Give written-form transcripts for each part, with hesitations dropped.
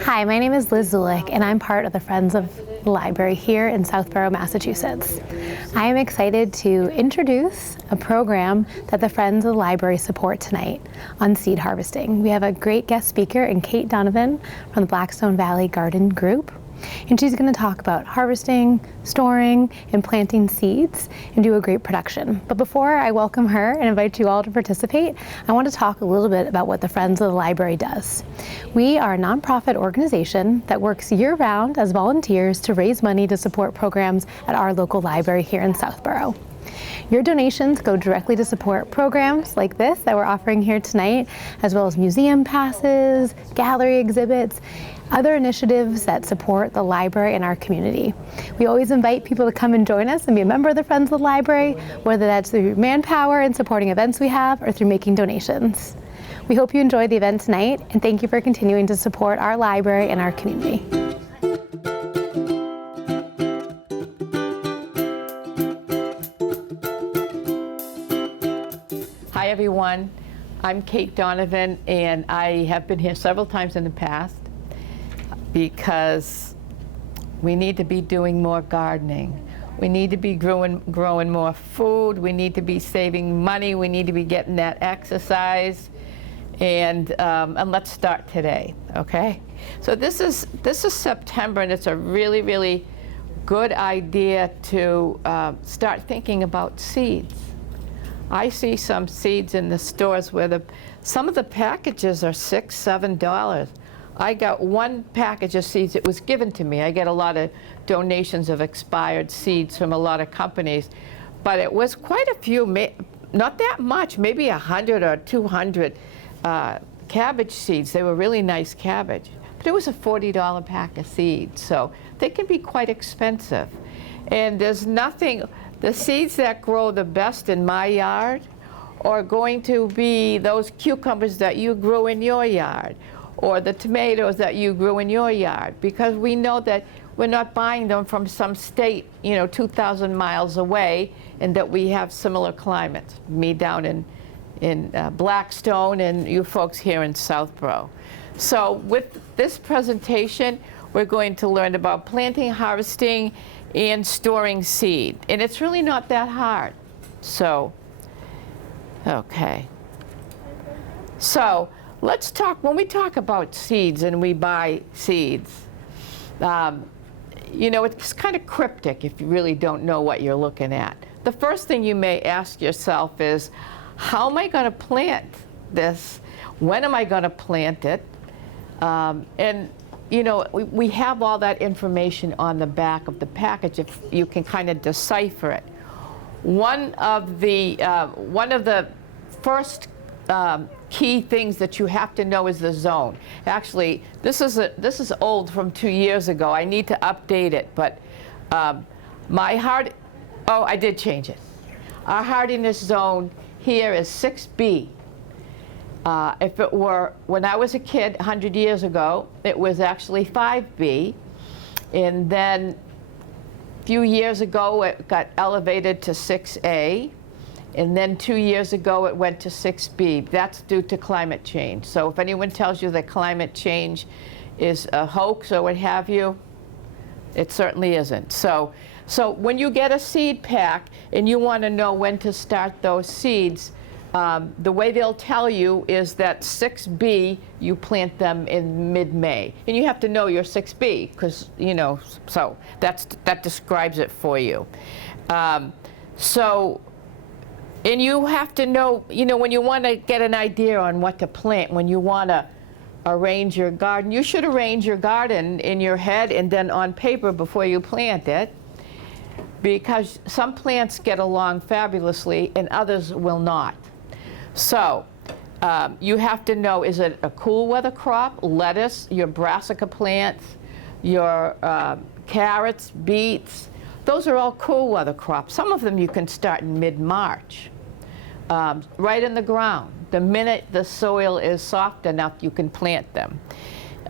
Hi, my name is Liz Zulik, and I'm part of the Friends of the Library here in Southborough, Massachusetts. I am excited to introduce a program that the Friends of the Library support tonight on seed harvesting. We have a great guest speaker in Kate Donovan from the Blackstone Valley Garden Group. And she's going to talk about harvesting, storing, and planting seeds and do a great production. But before I welcome her and invite you all to participate, I want to talk a little bit about what the Friends of the Library does. We are a nonprofit organization that works year-round as volunteers to raise money to support programs at our local library here in Southborough. Your donations go directly to support programs like this that we're offering here tonight, as well as museum passes, gallery exhibits, other initiatives that support the library and our community. We always invite people to come and join us and be a member of the Friends of the Library, whether that's through manpower and supporting events we have or through making donations. We hope you enjoy the event tonight, and thank you for continuing to support our library and our community. Hi everyone, I'm Kate Donovan, and I have been here several times in the past because we need to be doing more gardening. We need to be growing more food. We need to be saving money. We need to be getting that exercise, and let's start today, okay? So this is September, and it's a really good idea to start thinking about seeds. I see some seeds in the stores where some of the packages are $6, $7. I got one package of seeds. It was given to me. I get a lot of donations of expired seeds from a lot of companies, but it was quite a few, not that much, maybe 100 or 200 cabbage seeds. They were really nice cabbage, but it was a $40 pack of seeds, so they can be quite expensive. And there's nothing, the seeds that grow the best in my yard are going to be those cucumbers that you grew in your yard, or the tomatoes that you grew in your yard, because we know that we're not buying them from some state, 2,000 miles away, and that we have similar climates. Me down in Blackstone, and you folks here in Southborough. So with this presentation, we're going to learn about planting, harvesting, and storing seed. And it's really not that hard. So, okay. So, let's talk, when we talk about seeds and we buy seeds, it's kind of cryptic if you really don't know what you're looking at. The first thing you may ask yourself is, how am I going to plant this? When am I going to plant it? We have all that information on the back of the package if you can kind of decipher it. One of the first key things that you have to know is the zone. Actually, this is old from 2 years ago. I need to update it, but I did change it. Our hardiness zone here is 6B. If it were, when I was a kid 100 years ago, it was actually 5B. And then a few years ago, it got elevated to 6A. And then 2 years ago, it went to 6B. That's due to climate change. So if anyone tells you that climate change is a hoax or what have you, it certainly isn't. So when you get a seed pack and you want to know when to start those seeds, the way they'll tell you is that 6B, you plant them in mid-May. And you have to know your 6B, because, so that describes it for you. And you have to know, when you want to get an idea on what to plant, when you want to arrange your garden, you should arrange your garden in your head and then on paper before you plant it, because some plants get along fabulously and others will not. So you have to know, is it a cool weather crop, lettuce, your brassica plants, your carrots, beets? Those are all cool weather crops. Some of them you can start in mid-March, right in the ground. The minute the soil is soft enough, you can plant them.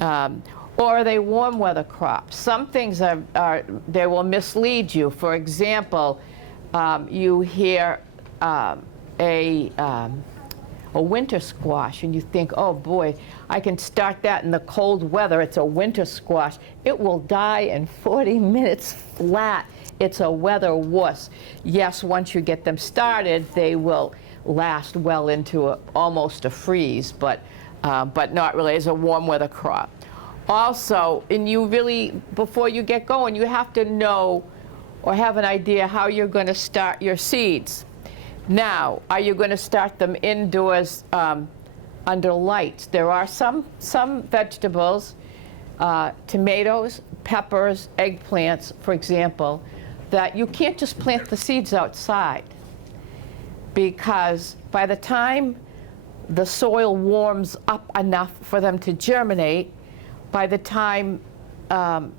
Or are they warm weather crops? Some things they will mislead you. For example, you hear a winter squash, and you think, oh boy, I can start that in the cold weather. It's a winter squash. It will die in 40 minutes flat. It's a weather wuss. Yes, once you get them started, they will last well into almost a freeze, but not really as a warm weather crop. Also, and you really, before you get going, you have to know or have an idea how you're going to start your seeds. Now, are you going to start them indoors under lights? There are some vegetables, tomatoes, peppers, eggplants, for example, that you can't just plant the seeds outside, because by the time the soil warms up enough for them to germinate, by the time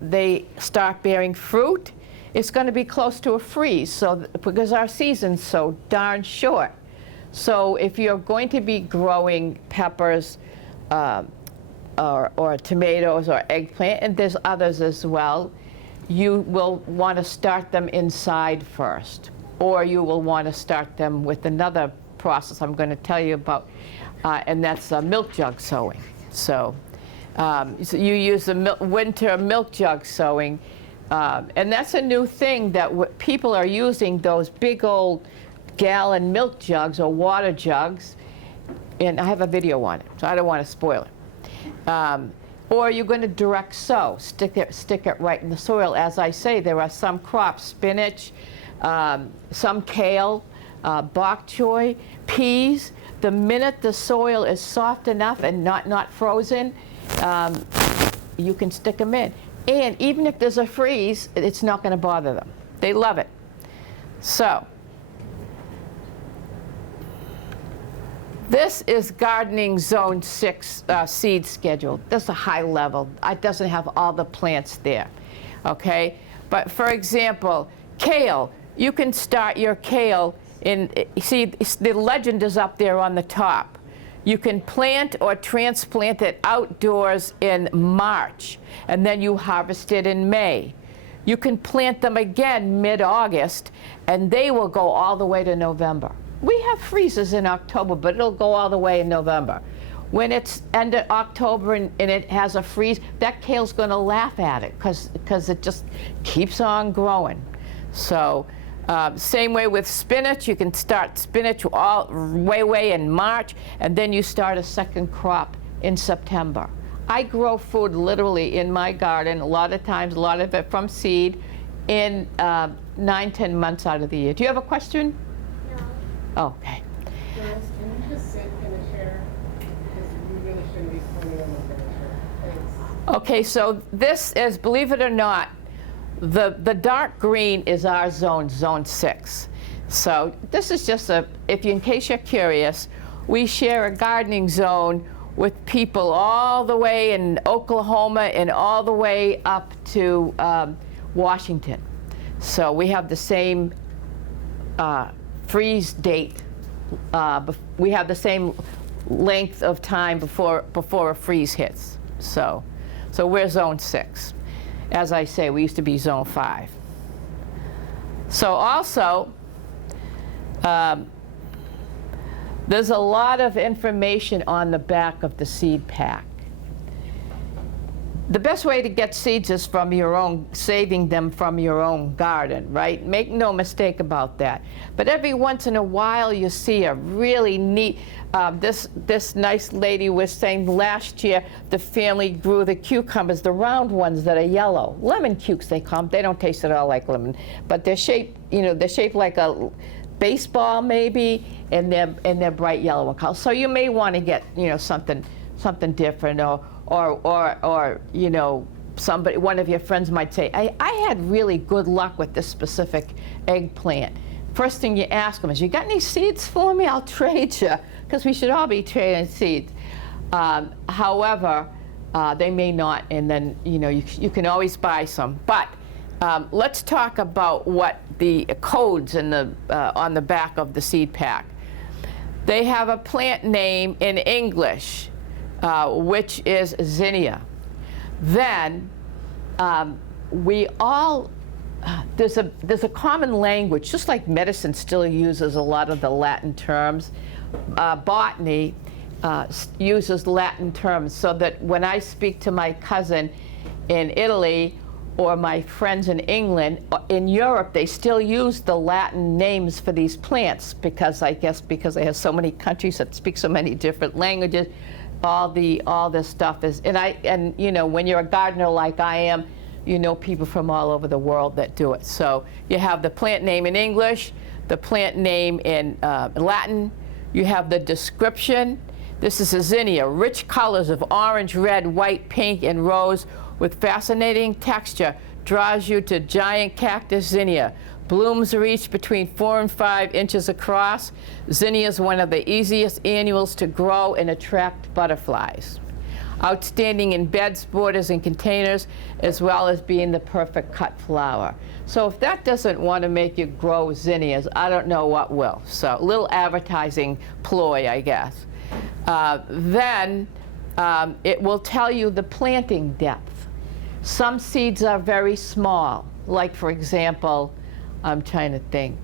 they start bearing fruit, it's going to be close to a freeze, so because our season's so darn short. So if you're going to be growing peppers or tomatoes or eggplant, and there's others as well, you will want to start them inside first, or you will want to start them with another process I'm going to tell you about, and that's milk jug sowing. So you use the winter milk jug sowing. And that's a new thing that people are using, those big old gallon milk jugs or water jugs. And I have a video on it, so I don't want to spoil it. Or you're going to direct sow, stick it right in the soil. As I say, there are some crops, spinach, some kale, bok choy, peas. The minute the soil is soft enough and not frozen, you can stick them in. And even if there's a freeze, it's not going to bother them. They love it. So, this is gardening zone 6 seed schedule. This is a high level. It doesn't have all the plants there, okay? But for example, kale, you can start your kale in, see, the legend is up there on the top. You can plant or transplant it outdoors in March, and then you harvest it in May. You can plant them again mid-August, and they will go all the way to November. We have freezes in October, but it'll go all the way in November. When it's end of October and it has a freeze, that kale's going to laugh at it because it just keeps on growing. So. Same way with spinach. You can start spinach all way in March, and then you start a second crop in September. I grow food literally in my garden, a lot of times, a lot of it from seed, in 9-10 months out of the year. Do you have a question? No. Okay. Can you just sit in a chair? Because we really shouldn't be putting on the chair. Thanks. Okay, so this is, believe it or not, the dark green is our zone 6. So this is just in case you're curious, we share a gardening zone with people all the way in Oklahoma and all the way up to Washington. So we have the same freeze date. We have the same length of time before a freeze hits. So we're zone 6. As I say, we used to be zone 5. So also, there's a lot of information on the back of the seed pack. The best way to get seeds is from your own, saving them from your own garden, right? Make no mistake about that. But every once in a while you see a really neat, this nice lady was saying last year the family grew the cucumbers, the round ones that are yellow. Lemon cukes they call them. They don't taste at all like lemon, but they're shaped, they're shaped like a baseball maybe, and they're bright yellow in color. So you may want to get, something different, or somebody, one of your friends might say, I had really good luck with this specific eggplant. First thing you ask them is, you got any seeds for me? I'll trade you, because we should all be trading seeds. However, they may not, and then you can always buy some. But let's talk about what the codes in on the back of the seed pack. They have a plant name in English, which is zinnia. Then we all, there's a common language, just like medicine still uses a lot of the Latin terms. botany uses Latin terms, so that when I speak to my cousin in Italy or my friends in England, in Europe, they still use the Latin names for these plants because I guess because they have so many countries that speak so many different languages, all this stuff is, and you know, when you're a gardener like I am, you know people from all over the world that do it. So you have the plant name in English, the plant name in Latin, you have the description. This is a zinnia, rich colors of orange, red, white, pink, and rose with fascinating texture, draws you to giant cactus zinnia. Blooms reach between 4 and 5 inches across. Zinnia is one of the easiest annuals to grow and attract butterflies. Outstanding in beds, borders, and containers, as well as being the perfect cut flower. So if that doesn't want to make you grow zinnias, I don't know what will. So a little advertising ploy, I guess. Then it will tell you the planting depth. Some seeds are very small, like for example, I'm trying to think,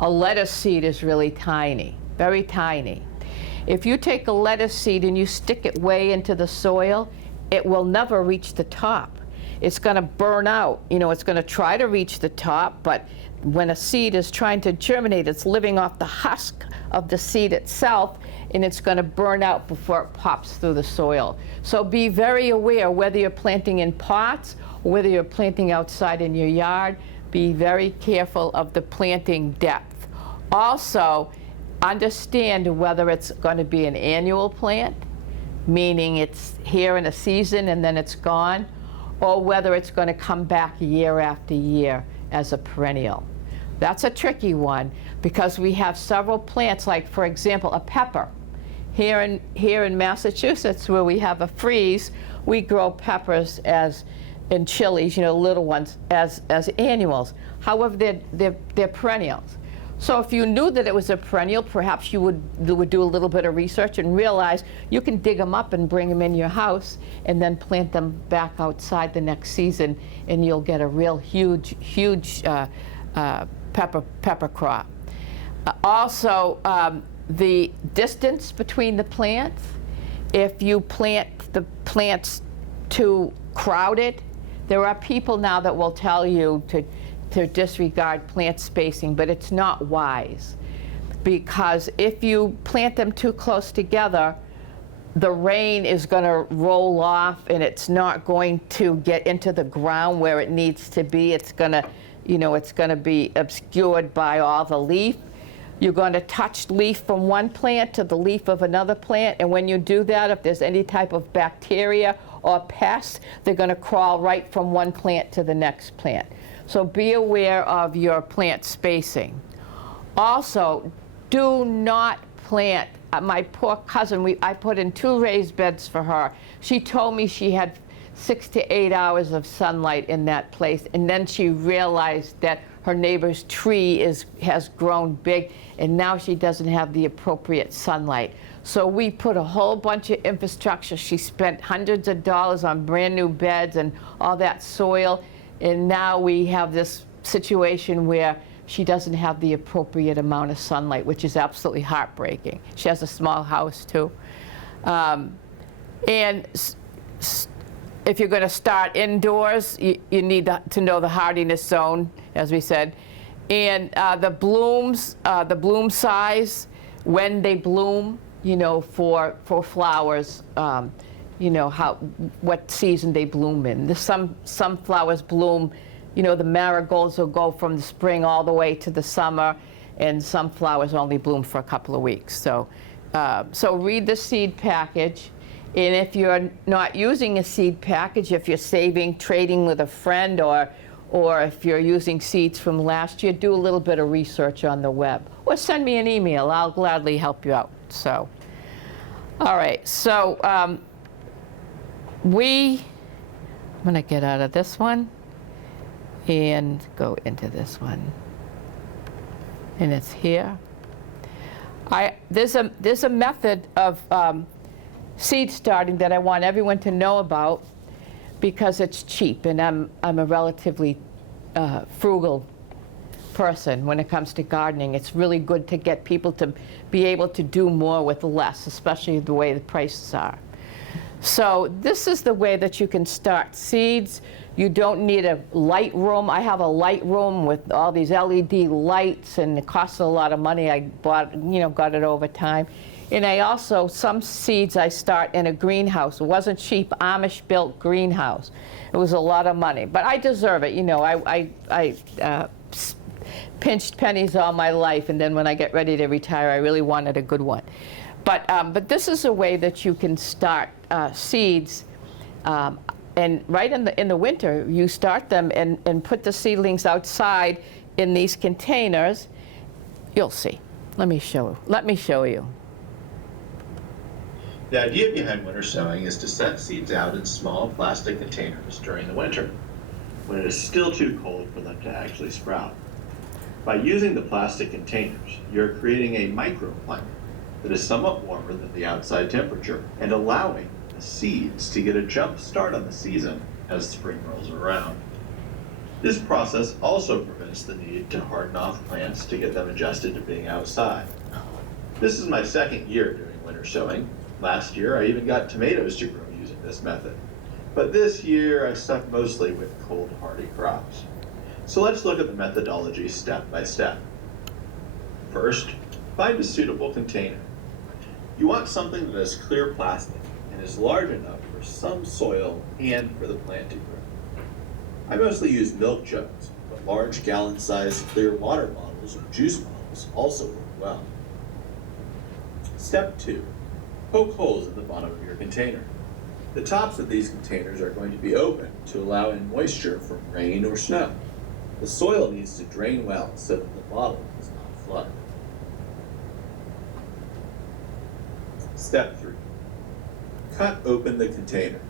a lettuce seed is really tiny, very tiny. If you take a lettuce seed and you stick it way into the soil, it will never reach the top. It's going to burn out. You know, it's going to try to reach the top, but when a seed is trying to germinate, it's living off the husk of the seed itself, and it's going to burn out before it pops through the soil. So be very aware whether you're planting in pots or whether you're planting outside in your yard. Be very careful of the planting depth. Also, understand whether it's going to be an annual plant, meaning it's here in a season and then it's gone, or whether it's going to come back year after year as a perennial. That's a tricky one because we have several plants, like for example, a pepper. Here in Massachusetts, where we have a freeze, we grow peppers and chilies, you know, little ones, as annuals. However, they're perennials. So if you knew that it was a perennial, perhaps you would do a little bit of research and realize you can dig them up and bring them in your house and then plant them back outside the next season, and you'll get a real huge pepper crop. Also, the distance between the plants. If you plant the plants too crowded, there are people now that will tell you to disregard plant spacing, but it's not wise, because if you plant them too close together, the rain is going to roll off and it's not going to get into the ground where it needs to be. It's going to, you know, it's going to be obscured by all the leaf. You're going to touch leaf from one plant to the leaf of another plant, and when you do that, if there's any type of bacteria or pest, they're going to crawl right from one plant to the next plant. So be aware of your plant spacing. Also, do not plant. My poor cousin, I put in 2 raised beds for her. She told me she had 6 to 8 hours of sunlight in that place, and then she realized that her neighbor's tree has grown big, and now she doesn't have the appropriate sunlight. So we put a whole bunch of infrastructure. She spent hundreds of dollars on brand new beds and all that soil, and now we have this situation where she doesn't have the appropriate amount of sunlight, which is absolutely heartbreaking. She has a small house too. And if you're going to start indoors, you need to know the hardiness zone, as we said, and the blooms, the bloom size, when they bloom, you know, for flowers, you know, what season they bloom in. Some flowers bloom, you know, the marigolds will go from the spring all the way to the summer, and some flowers only bloom for a couple of weeks. So, so read the seed package. And if you're not using a seed package, if you're trading with a friend, or if you're using seeds from last year, do a little bit of research on the web. Or send me an email. I'll gladly help you out. So, all right. So I'm going to get out of this one and go into this one. And it's here. There's a method of seed starting that I want everyone to know about, because it's cheap, and I'm a relatively frugal person when it comes to gardening. It's really good to get people to be able to do more with less, especially the way the prices are. So this is the way that you can start seeds. You don't need a light room. I have a light room with all these LED lights, and it costs a lot of money. I bought, got it over time. And I also, some seeds I start in a greenhouse. It wasn't cheap, Amish-built greenhouse. It was a lot of money, but I deserve it. I pinched pennies all my life, and then when I get ready to retire, I really wanted a good one. But this is a way that you can start seeds, and right in the winter, you start them and put the seedlings outside in these containers. You'll see. Let me show you. The idea behind winter sowing is to set seeds out in small plastic containers during the winter, when it is still too cold for them to actually sprout. By using the plastic containers, you're creating a microclimate that is somewhat warmer than the outside temperature and allowing the seeds to get a jump start on the season as spring rolls around. This process also prevents the need to harden off plants to get them adjusted to being outside. This is my second year doing winter sowing. Last year, I even got tomatoes to grow using this method. But this year, I stuck mostly with cold hardy crops. So let's look at the methodology step by step. First, find a suitable container. You want something that is clear plastic and is large enough for some soil and for the plant to grow. I mostly use milk jugs, but large gallon-sized clear water bottles or juice bottles also work well. Step 2. Poke holes in the bottom of your container. The tops of these containers are going to be open to allow in moisture from rain or snow. The soil needs to drain well so that the bottle does not flood. Step 3. Cut open the container.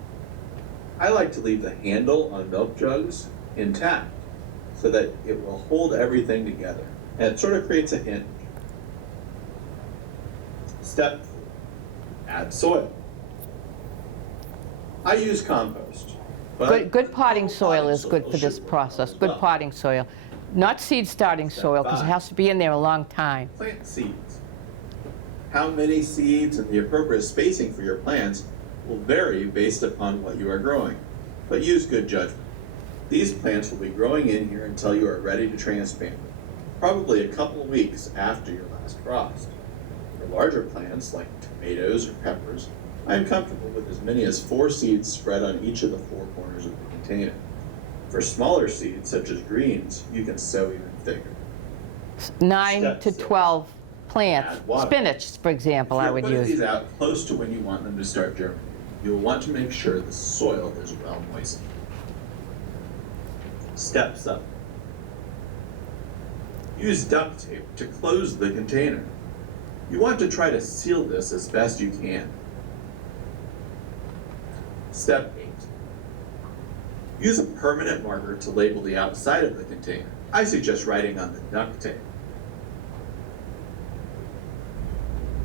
I like to leave the handle on milk jugs intact so that it will hold everything together, and it sort of creates a hinge. Step 4. Add soil. I use compost. But Good potting soil is good for this process. Good potting soil. Not seed starting soil, because it has to be in there a long time. Plant seeds. How many seeds and the appropriate spacing for your plants will vary based upon what you are growing, but use good judgment. These plants will be growing in here until you are ready to transplant them, probably a couple of weeks after your last frost. For larger plants like tomatoes or peppers, I am comfortable with as many as 4 seeds spread on each of the 4 corners of the container. For smaller seeds, such as greens, you can sow even thicker. 9 Step to 6. 12 plants. Add water. Spinach, for example, I would If you're putting use. these out close to when you want them to start germinating, you will want to make sure the soil is well moistened. Step 7. Use duct tape to close the container. You want to try to seal this as best you can. Step 8. Use a permanent marker to label the outside of the container. I suggest writing on the duct tape.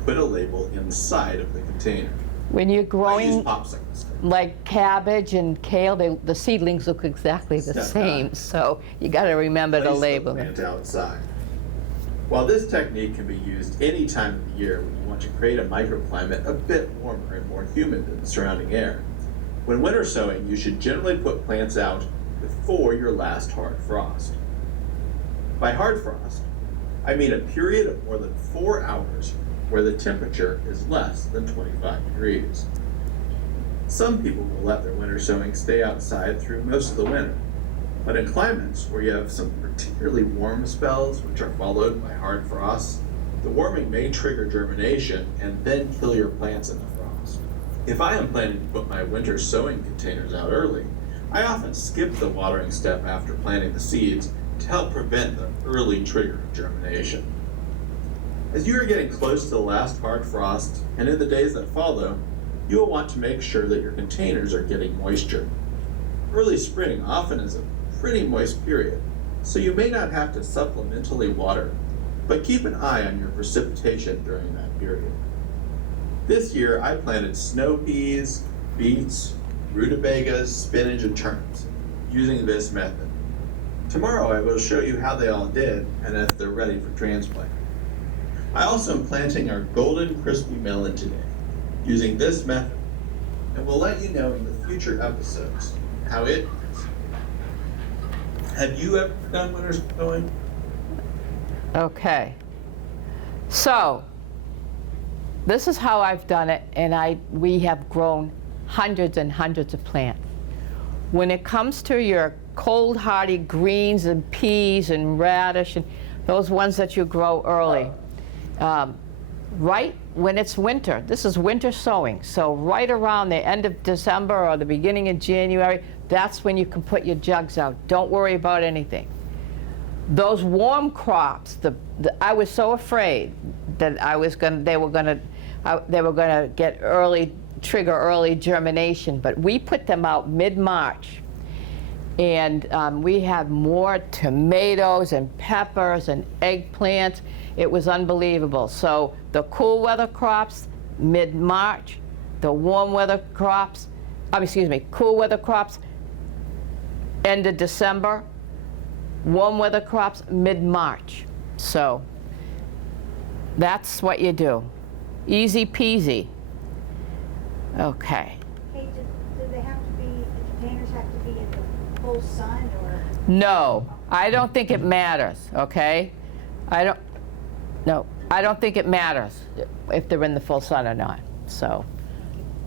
Put a label inside of the container. When you're I use growing popsicles. like cabbage and kale, the seedlings look exactly the Step same. 9. So you got to remember to Place label the them. plant outside. While this technique can be used any time of the year when you want to create a microclimate a bit warmer and more humid than the surrounding air, when winter sowing, you should generally put plants out before your last hard frost. By hard frost, I mean a period of more than 4 hours where the temperature is less than 25 degrees. Some people will let their winter sowing stay outside through most of the winter, but in climates where you have some particularly warm spells which are followed by hard frosts, the warming may trigger germination and then kill your plants in the frost. If I am planning to put my winter sowing containers out early, I often skip the watering step after planting the seeds to help prevent the early trigger of germination. As you are getting close to the last hard frost, and in the days that follow, you will want to make sure that your containers are getting moisture. Early spring often is a pretty moist period, so you may not have to supplementally water, but keep an eye on your precipitation during that period. This year, I planted snow peas, beets, rutabagas, spinach, and turnips using this method. Tomorrow I will show you how they all did and if they're ready for transplant. I also am planting our golden crispy melon today, using this method, and we'll let you know in the future episodes how it is. Have you ever done winter sowing? Okay. So, this is how I've done it, and we have grown hundreds and hundreds of plants. When it comes to your cold hardy greens and peas and radish and those ones that you grow early, right when it's winter, this is winter sowing, so right around the end of December or the beginning of January, that's when you can put your jugs out. Don't worry about anything. Those warm crops, I was so afraid that they were going to trigger early germination, but we put them out mid-March, and we had more tomatoes and peppers and eggplants. It was unbelievable. So the cool weather crops, mid-March, the warm weather crops, cool weather crops, end of December, warm weather crops, mid-March. So that's what you do. Easy peasy. Okay. Hey, do they have to be, the containers have to be in the full sun or? No, I don't think it matters, okay? I don't think it matters if they're in the full sun or not. So,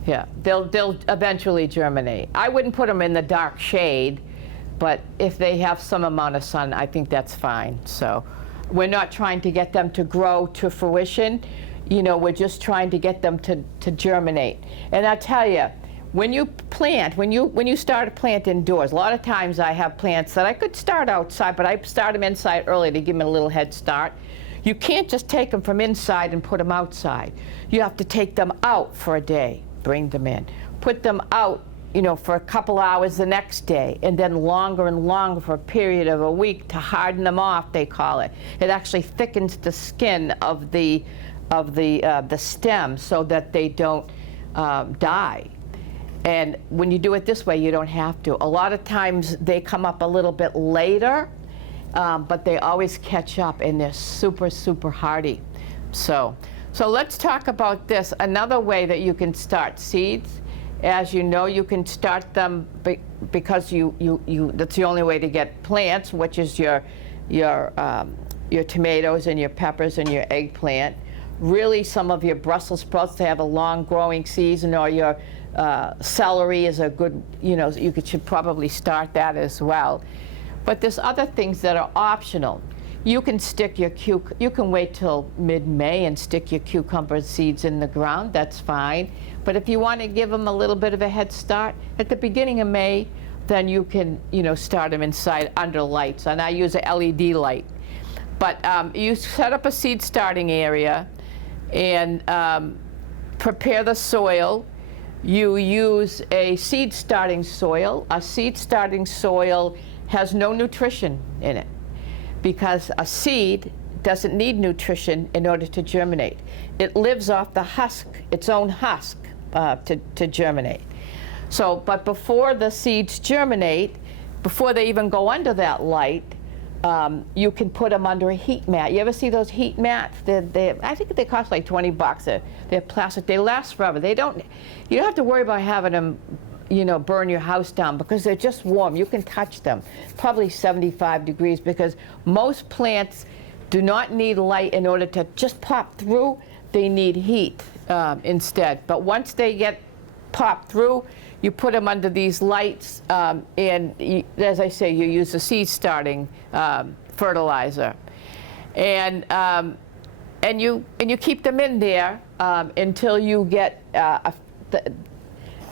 yeah, they'll eventually germinate. I wouldn't put them in the dark shade, but if they have some amount of sun, I think that's fine. So, we're not trying to get them to grow to fruition. You know, we're just trying to get them to germinate. And I tell you, when you plant, when you start a plant indoors, a lot of times I have plants that I could start outside, but I start them inside early to give them a little head start. You can't just take them from inside and put them outside. You have to take them out for a day, bring them in, put them out, you know, for a couple hours the next day, and then longer and longer for a period of a week to harden them off, they call it. It actually thickens the skin of the stem so that they don't die. And when you do it this way, you don't have to. A lot of times they come up a little bit later, but they always catch up, and they're super, super hardy. So let's talk about this. Another way that you can start seeds, as you know, you can start them because that's the only way to get plants, which is your tomatoes and your peppers and your eggplant. Really, some of your Brussels sprouts, they have a long growing season, or your celery is a good, you know, should probably start that as well. But there's other things that are optional. You can stick you can wait till mid-May and stick your cucumber seeds in the ground, that's fine. But if you want to give them a little bit of a head start, at the beginning of May, then you can, you know, start them inside under lights. And I use a LED light. But you set up a seed starting area and prepare the soil. You use a seed starting soil. A seed starting soil has no nutrition in it because a seed doesn't need nutrition in order to germinate. It lives off the husk, its own husk, to germinate. So, but before the seeds germinate, before they even go under that light, you can put them under a heat mat. You ever see those heat mats? I think they cost like $20. They're plastic. They last forever. You don't have to worry about having them, you know, burn your house down because they're just warm. You can touch them. Probably 75 degrees because most plants do not need light in order to just pop through. They need heat instead. But once they get popped through, you put them under these lights, and as I say, you use the seed starting fertilizer, and you keep them in there until you get.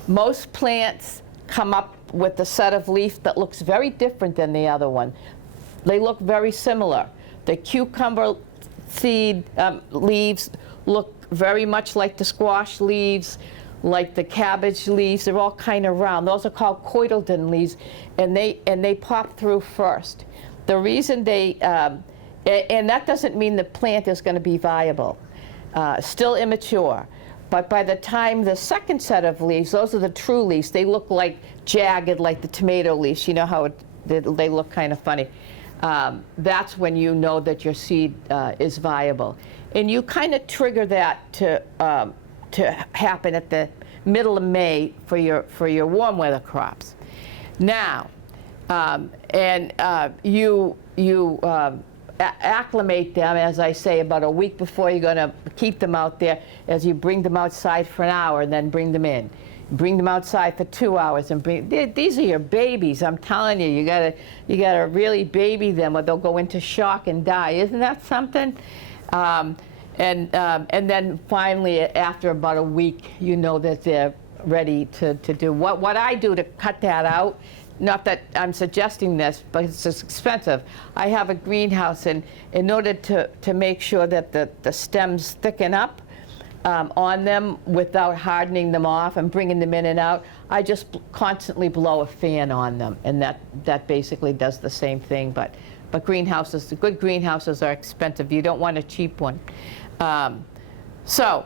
Most plants come up with a set of leaf that looks very different than the other one. They look very similar. The cucumber seed leaves look very much like the squash leaves, like the cabbage leaves. They're all kind of round. Those are called cotyledon leaves, and they pop through first. The reason and that doesn't mean the plant is going to be viable. Still immature. But by the time the second set of leaves, those are the true leaves, they look like jagged, like the tomato leaves. You know how they look kind of funny. That's when you know that your seed is viable. And you kind of trigger that to happen at the middle of May for your warm weather crops. Now, you acclimate them, as I say, about a week before you're going to keep them out there, as you bring them outside for an hour and then bring them in. Bring them outside for 2 hours and these are your babies. I'm telling you, you gotta really baby them or they'll go into shock and die. Isn't that something? And then finally, after about a week, you know that they're ready to do. What I do to cut that out, not that I'm suggesting this, but it's just expensive. I have a greenhouse, and in order to make sure that the stems thicken up on them without hardening them off and bringing them in and out, I just constantly blow a fan on them, and that basically does the same thing. But greenhouses, the good greenhouses are expensive. You don't want a cheap one. So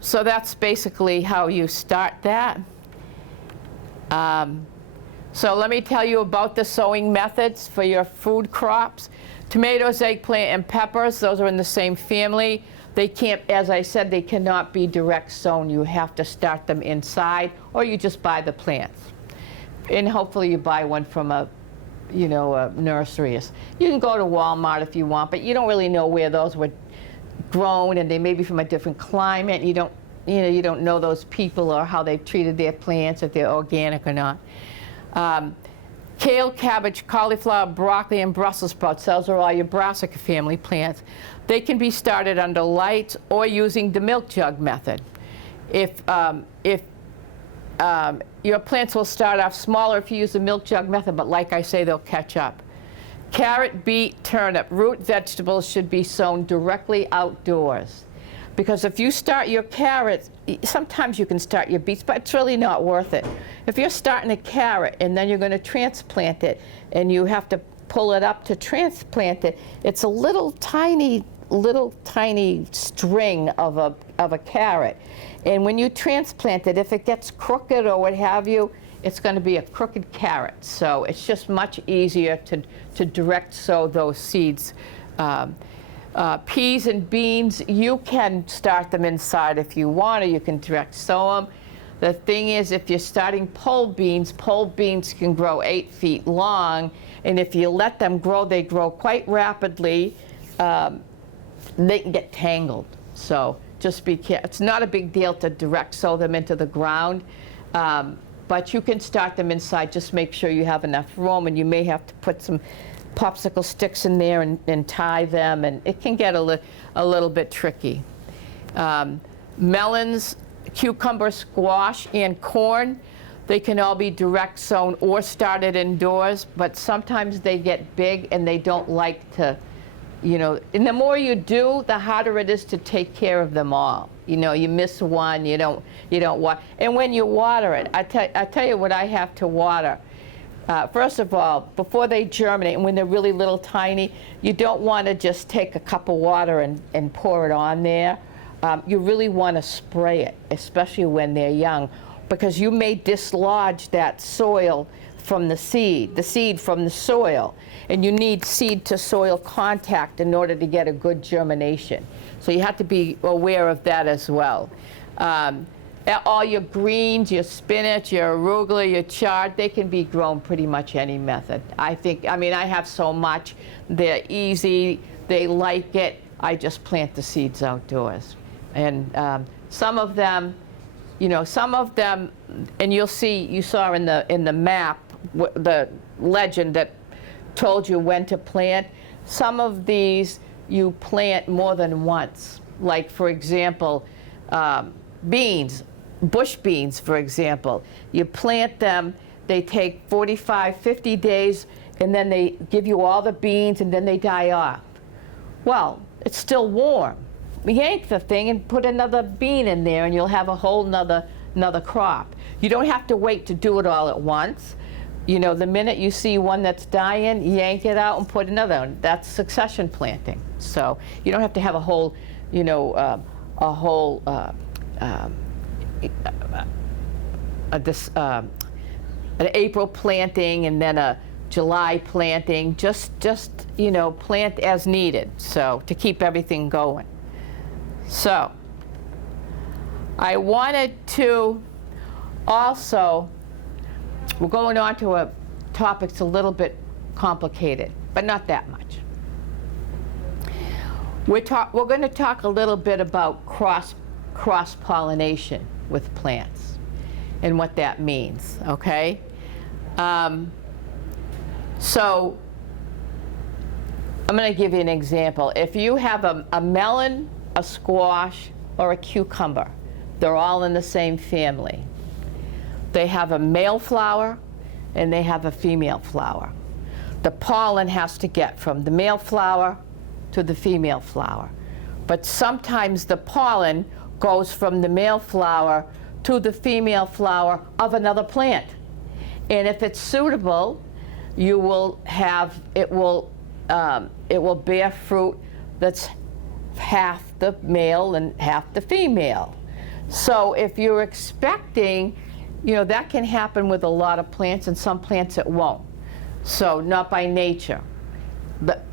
that's basically how you start that. So let me tell you about the sowing methods for your food crops. Tomatoes, eggplant, and peppers, those are in the same family. They can't, as I said, they cannot be direct sown. You have to start them inside, or you just buy the plants. And hopefully you buy one from a nursery. You can go to Walmart if you want, but you don't really know where those were grown, and they may be from a different climate. You don't know those people or how they've treated their plants, if they're organic or not. Kale, cabbage, cauliflower, broccoli, and Brussels sprouts. Those are all your brassica family plants. They can be started under lights or using the milk jug method. If your plants will start off smaller if you use the milk jug method, but like I say, they'll catch up. Carrot, beet, turnip, root vegetables should be sown directly outdoors. Because if you start your carrots, sometimes you can start your beets, but it's really not worth it. If you're starting a carrot and then you're going to transplant it, and you have to pull it up to transplant it, it's a little tiny string of a carrot. And when you transplant it, if it gets crooked or what have you, it's going to be a crooked carrot. So it's just much easier to direct sow those seeds. Peas and beans, you can start them inside if you want, or you can direct sow them. The thing is, if you're starting pole beans can grow 8 feet long, and if you let them grow, they grow quite rapidly. They can get tangled. So just be careful. It's not a big deal to direct sow them into the ground, but you can start them inside. Just make sure you have enough room, and you may have to put some popsicle sticks in there and tie them, and it can get a little bit tricky. Melons, cucumber, squash, and corn, they can all be direct sown or started indoors, but sometimes they get big and they don't like to, and the more you do, the harder it is to take care of them all. You miss one, you don't water. And when you water it, I tell you what I have to water. First of all, before they germinate, and when they're really little tiny, you don't want to just take a cup of water and pour it on there. You really want to spray it, especially when they're young, because you may dislodge that soil from the seed from the soil, and you need seed to soil contact in order to get a good germination. So you have to be aware of that as well. All your greens, your spinach, your arugula, your chard, they can be grown pretty much any method. I have so much. They're easy. They like it. I just plant the seeds outdoors. And some of them, and you saw in the map, the legend that told you when to plant. Some of these you plant more than once. Like, for example, beans. Bush beans, for example. You plant them, they take 45, 50 days, and then they give you all the beans, and then they die off. Well, it's still warm. Yank the thing and put another bean in there, and you'll have a whole another crop. You don't have to wait to do it all at once. The minute you see one that's dying, yank it out and put another one. That's succession planting. So you don't have to have a whole, an April planting and then a July planting, just you know, plant as needed, so to keep everything going. So I wanted to also, we're going on to a topic that's a little bit complicated, but not that much. We're going to talk a little bit about cross-pollination with plants and what that means, okay? So I'm going to give you an example. If you have a melon, a squash, or a cucumber, they're all in the same family. They have a male flower and they have a female flower. The pollen has to get from the male flower to the female flower. But sometimes the pollen goes from the male flower to the female flower of another plant. And if it's suitable, you will have, it will bear fruit that's half the male and half the female. So if you're expecting, you know, that can happen with a lot of plants, and some plants it won't. So not by nature. But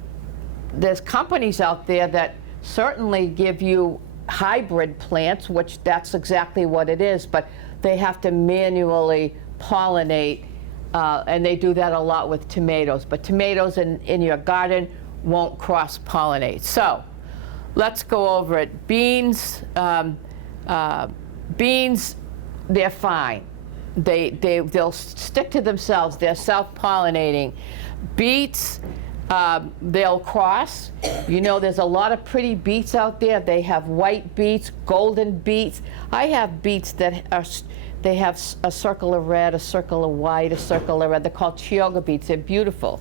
there's companies out there that certainly give you hybrid plants, which that's exactly what it is, but they have to manually pollinate, and they do that a lot with tomatoes. But tomatoes in your garden won't cross-pollinate. So let's go over it. Beans, beans, they're fine. They'll stick to themselves. They're self-pollinating. Beets, they'll cross. You know, there's a lot of pretty beets out there. They have white beets, golden beets. I have beets that are, they have a circle of red, a circle of white, a circle of red. They're called Chioggia beets. They're beautiful.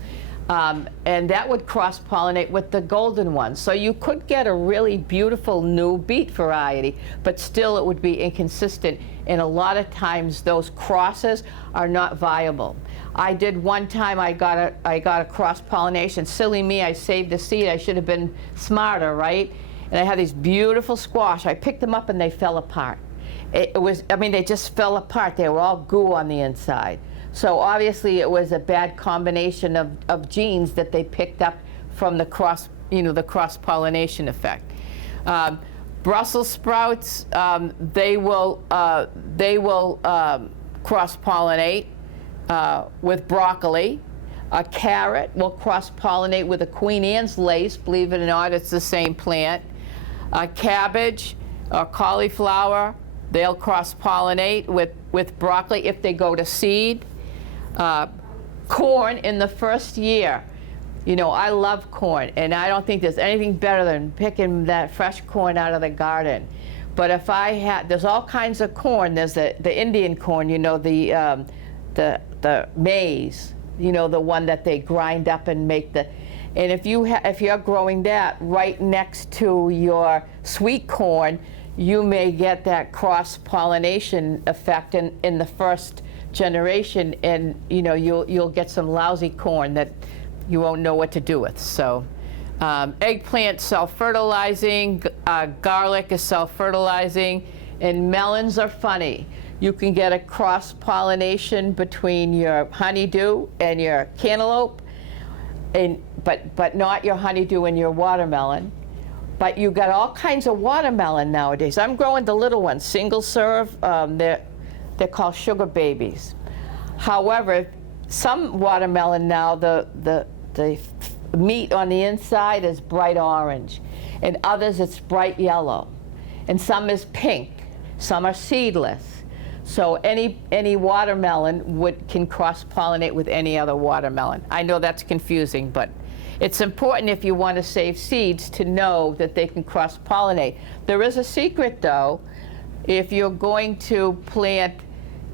And that would cross-pollinate with the golden ones. So you could get a really beautiful new beet variety, but still it would be inconsistent. And a lot of times those crosses are not viable. I did one time, I got a cross-pollination. Silly me, I saved the seed. I should have been smarter, right? And I had these beautiful squash. I picked them up and they fell apart. It was, I mean, they just fell apart. They were all goo on the inside. So obviously it was a bad combination of genes that they picked up from the the cross-pollination effect. Brussels sprouts, they will cross-pollinate with broccoli. A carrot will cross-pollinate with a Queen Anne's lace. Believe it or not, it's the same plant. A cabbage or cauliflower, they'll cross-pollinate with broccoli if they go to seed. Corn in the first year. You know, I love corn, and I don't think there's anything better than picking that fresh corn out of the garden. But if I had, there's all kinds of corn. There's the Indian corn, you know, the maize, you know, the one that they grind up and make the. And if you're growing that right next to your sweet corn, you may get that cross-pollination effect in the first generation, and you know you'll get some lousy corn that you won't know what to do with. So eggplant self-fertilizing, garlic is self-fertilizing, and melons are funny. You can get a cross-pollination between your honeydew and your cantaloupe, but not your honeydew and your watermelon. But you got all kinds of watermelon nowadays. I'm growing the little ones, single serve. They're called sugar babies. However, some watermelon now, the meat on the inside is bright orange, and others it's bright yellow, and some is pink. Some are seedless. So any watermelon can cross-pollinate with any other watermelon. I know that's confusing, but it's important if you want to save seeds to know that they can cross-pollinate. There is a secret, though. If you're going to plant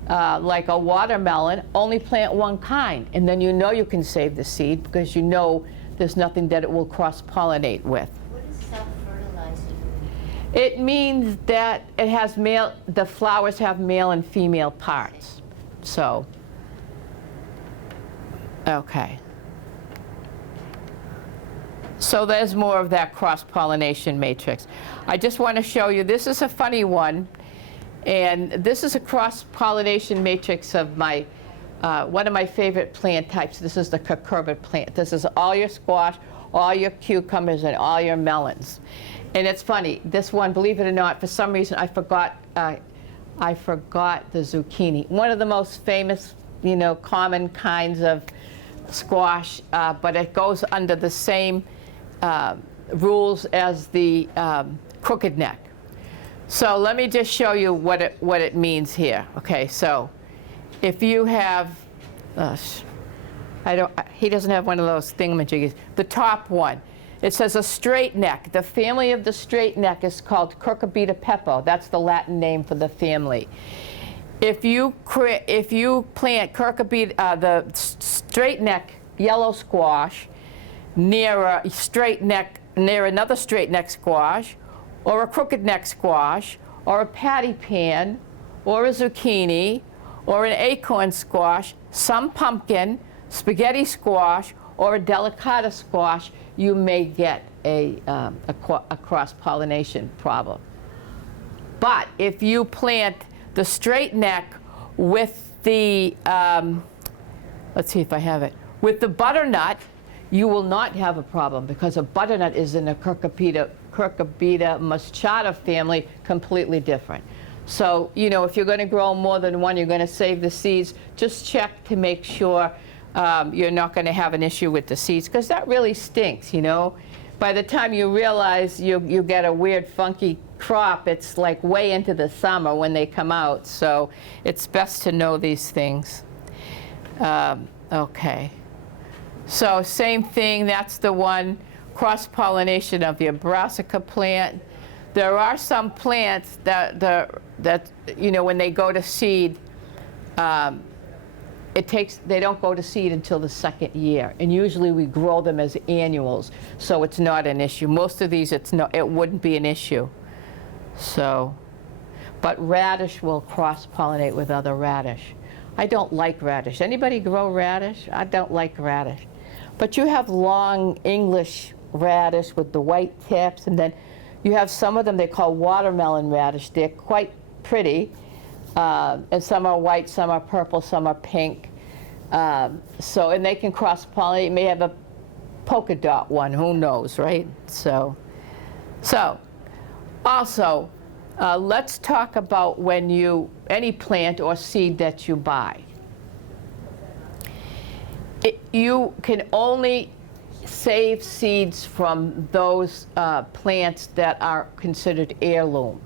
like a watermelon, only plant one kind, and then you know you can save the seed because you know there's nothing that it will cross-pollinate with. What is self-fertilizing? It means that it has the flowers have male and female parts. So, okay. So there's more of that cross-pollination matrix. I just want to show you, this is a funny one. And this is a cross-pollination matrix of my one of my favorite plant types, this is the cucurbit plant. This is all your squash, all your cucumbers, and all your melons. And it's funny, this one, believe it or not, for some reason I forgot the zucchini. One of the most famous, common kinds of squash, but it goes under the same rules as the crooked neck. So let me just show you what it means here. Okay, so if you have, he doesn't have one of those thingamajiggies. The top one, it says a straight neck. The family of the straight neck is called Cucurbita pepo. That's the Latin name for the family. If you plant cucurbita, the straight neck yellow squash near a straight neck, near another straight neck squash, or a crooked neck squash, or a patty pan, or a zucchini, or an acorn squash, some pumpkin, spaghetti squash, or a delicata squash, you may get a cross-pollination problem. But if you plant the straight neck with the, let's see if I have it, with the butternut, you will not have a problem because a butternut is in the Cucurbita machata family, completely different. So, if you're going to grow more than one, you're going to save the seeds, just check to make sure you're not going to have an issue with the seeds, because that really stinks, By the time you realize you get a weird, funky crop, it's like way into the summer when they come out. So it's best to know these things. Okay. So same thing, that's the one, cross-pollination of your brassica plant. There are some plants that when they go to seed, they don't go to seed until the second year, and usually we grow them as annuals, so it's not an issue. Most of these, it wouldn't be an issue. So, but radish will cross-pollinate with other radish. I don't like radish. Anybody grow radish? I don't like radish. But you have long English radish with the white tips, and then you have some of them they call watermelon radish. They're quite pretty, and some are white, some are purple, some are pink. And they can cross-pollinate. You may have a polka dot one, who knows, right? So also, let's talk about any plant or seed that you buy. You can only save seeds from those plants that are considered heirloom.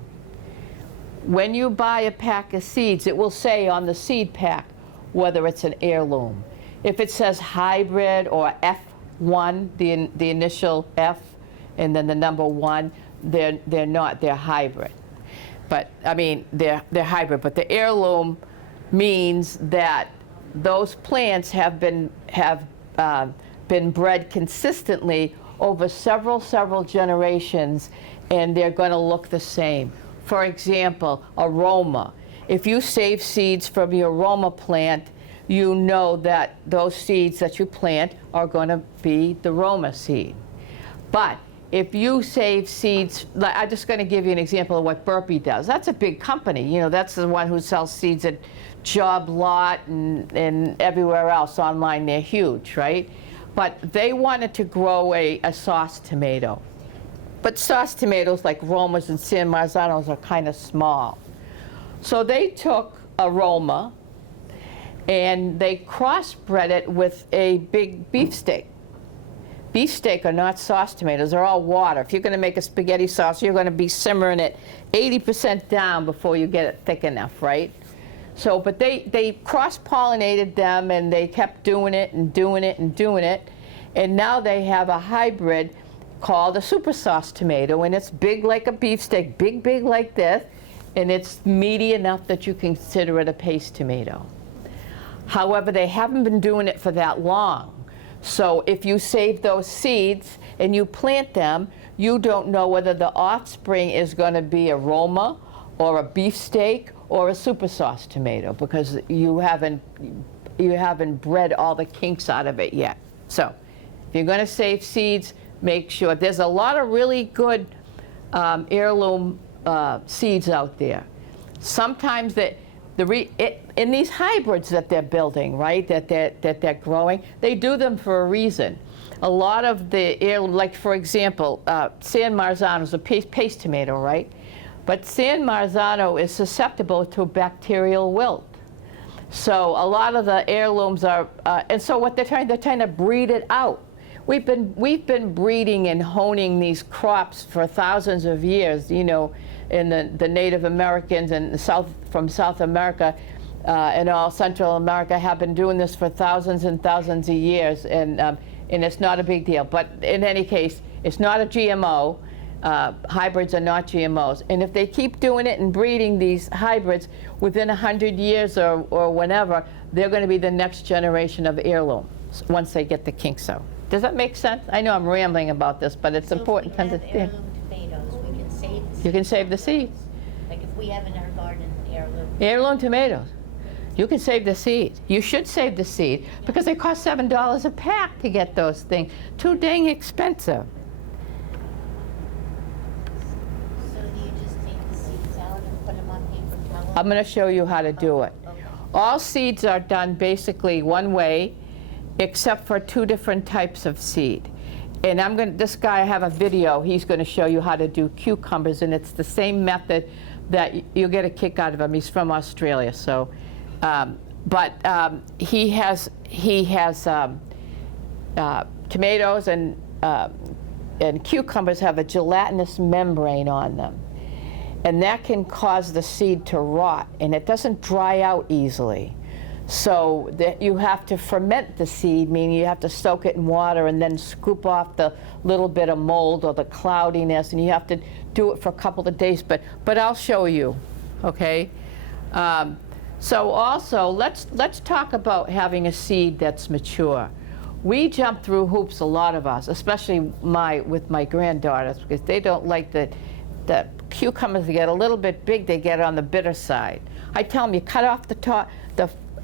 When you buy a pack of seeds, it will say on the seed pack whether it's an heirloom. If it says hybrid or F1, the initial F and then the number 1, they're not, they're hybrid. But I mean, they're hybrid, but the heirloom means that those plants have been bred consistently over several generations, and they're going to look the same. For example, aroma. If you save seeds from your aroma plant, you know that those seeds that you plant are going to be the aroma seed. But if you save seeds, I'm just going to give you an example of what Burpee does. That's a big company. That's the one who sells seeds at Job Lot and everywhere else online. They're huge, right? But they wanted to grow a sauce tomato. But sauce tomatoes like Romas and San Marzanos are kind of small. So they took aroma and they crossbred it with a big beefsteak. Beefsteak are not sauce tomatoes, they're all water. If you're going to make a spaghetti sauce, you're going to be simmering it 80% down before you get it thick enough, right? So, but they cross-pollinated them, and they kept doing it and doing it and doing it, and now they have a hybrid called a super sauce tomato, and it's big like a beefsteak, big like this, and it's meaty enough that you can consider it a paste tomato. However, they haven't been doing it for that long. So if you save those seeds and you plant them, you don't know whether the offspring is going to be a Roma or a beefsteak or a super sauce tomato, because you haven't bred all the kinks out of it yet. So if you're going to save seeds, make sure. There's a lot of really good heirloom seeds out there. Sometimes in these hybrids that they're building, right, that they're growing, they do them for a reason. A lot of the heirloom, like for example, San Marzano is a paste tomato, right? But San Marzano is susceptible to bacterial wilt. So a lot of the heirlooms are, and so what they're trying to breed it out. We've been breeding and honing these crops for thousands of years, you know, in the Native Americans and from South America and all Central America have been doing this for thousands and thousands of years, and it's not a big deal. But in any case, it's not a GMO. Hybrids are not GMOs. And if they keep doing it and breeding these hybrids, within 100 years or whenever, they're going to be the next generation of heirloom once they get the kinks out. Does that make sense? I know I'm rambling about this, but it's important to understand. Heirloom tomatoes, we can save the seeds. You can save the seeds. Like if we have in our garden heirloom. Heirloom tomatoes. You can save the seed. You should save the seed because they cost $7 a pack to get those things. Too dang expensive. So do you just take the seeds out and put them on paper towel? I'm going to show you how to do it. Okay. All seeds are done basically one way, except for two different types of seed. And this guy, I have a video, he's going to show you how to do cucumbers, and it's the same method that you'll get a kick out of him. He's from Australia, so. He has tomatoes and cucumbers have a gelatinous membrane on them. And that can cause the seed to rot, and it doesn't dry out easily. So that you have to ferment the seed, meaning you have to soak it in water and then scoop off the little bit of mold or the cloudiness, and you have to do it for a couple of days, but I'll show you, okay? So also, let's talk about having a seed that's mature. We jump through hoops, a lot of us, especially with my granddaughters, because they don't like the cucumbers. They get a little bit big, they get on the bitter side. I tell them, you cut off the top,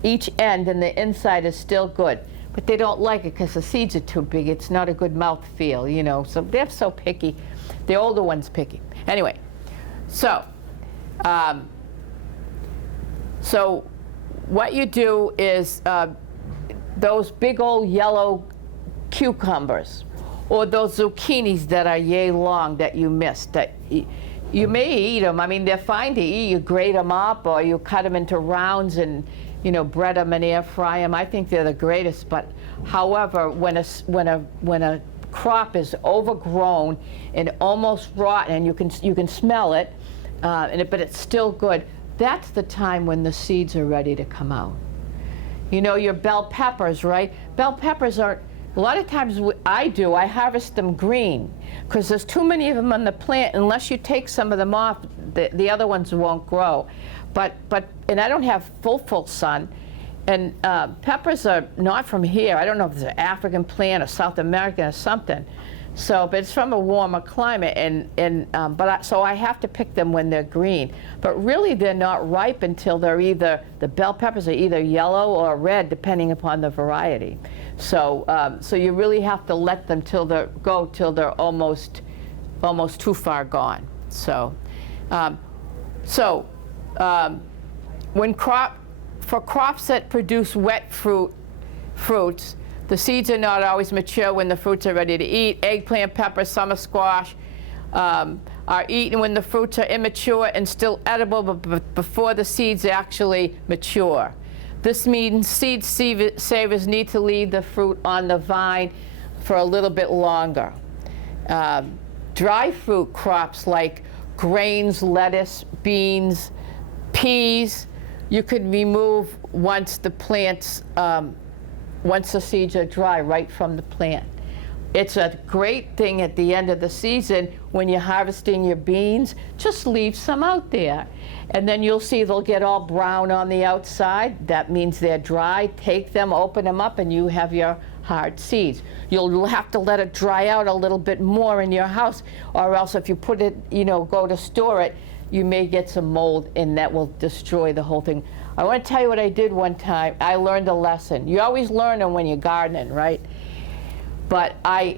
each end, and the inside is still good. But they don't like it because the seeds are too big. It's not a good mouth feel, you know. So they're so picky. The older one's picky. Anyway, so what you do is those big old yellow cucumbers, or those zucchinis that are yay long that you missed, that you may eat them. I mean, they're fine to eat. You grate them up, or you cut them into rounds and, you know, bread them and air fry them. I think they're the greatest. But however, when a crop is overgrown and almost rotten, and you can smell it, but it's still good, that's the time when the seeds are ready to come out. You know, your bell peppers, right? Bell peppers are, a lot of times I harvest them green because there's too many of them on the plant. Unless you take some of them off, the other ones won't grow. And I don't have full sun. And peppers are not from here. I don't know if it's an African plant or South American or something. So, but it's from a warmer climate, so I have to pick them when they're green. But really, they're not ripe until the bell peppers are either yellow or red, depending upon the variety. So, so you really have to let them till they're almost too far gone. So, for crops that produce wet fruits, the seeds are not always mature when the fruits are ready to eat. Eggplant, pepper, summer squash are eaten when the fruits are immature and still edible, but before the seeds actually mature. This means seed savers need to leave the fruit on the vine for a little bit longer. Dry fruit crops like grains, lettuce, beans, peas, you could remove once the seeds are dry, right from the plant. It's a great thing at the end of the season when you're harvesting your beans, just leave some out there. And then you'll see they'll get all brown on the outside. That means they're dry. Take them, open them up, and you have your hard seeds. You'll have to let it dry out a little bit more in your house, or else if you put it, go to store it, you may get some mold, and that will destroy the whole thing. I want to tell you what I did one time. I learned a lesson. You always learn them when you're gardening, right? But I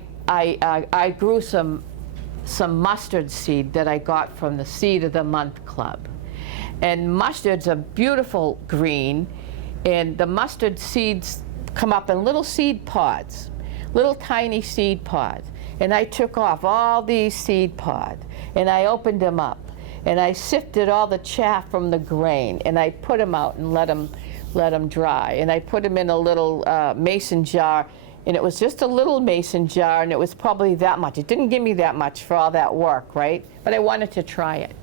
grew some mustard seed that I got from the Seed of the Month Club. And mustard's a beautiful green, and the mustard seeds come up in little seed pods, little tiny seed pods. And I took off all these seed pods, and I opened them up, and I sifted all the chaff from the grain, and I put them out and let them dry. And I put them in a little mason jar, and it was just a little mason jar, and it was probably that much. It didn't give me that much for all that work, right? But I wanted to try it.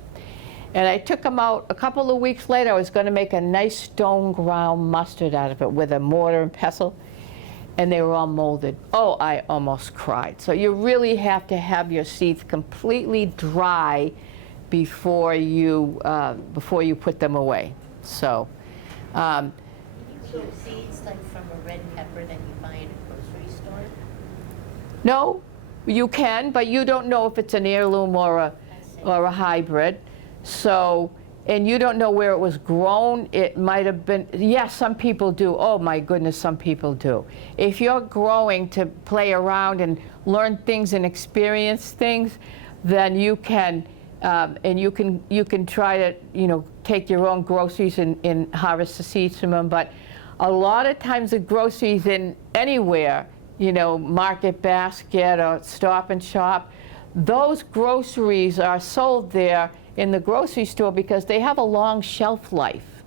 And I took them out. A couple of weeks later, I was going to make a nice stone ground mustard out of it with a mortar and pestle, and they were all molded. Oh, I almost cried. So you really have to have your seeds completely dry before you put them away. So. Can you keep seeds like from a red pepper that you buy in a grocery store? No, you can, but you don't know if it's an heirloom or a hybrid. So, and you don't know where it was grown. It might have been, yes, some people do. Oh my goodness, some people do. If you're growing to play around and learn things and experience things, then you can, and you can try to, take your own groceries and harvest the seeds from them. But a lot of times the groceries in anywhere, Market Basket or Stop and Shop, those groceries are sold there in the grocery store because they have a long shelf life,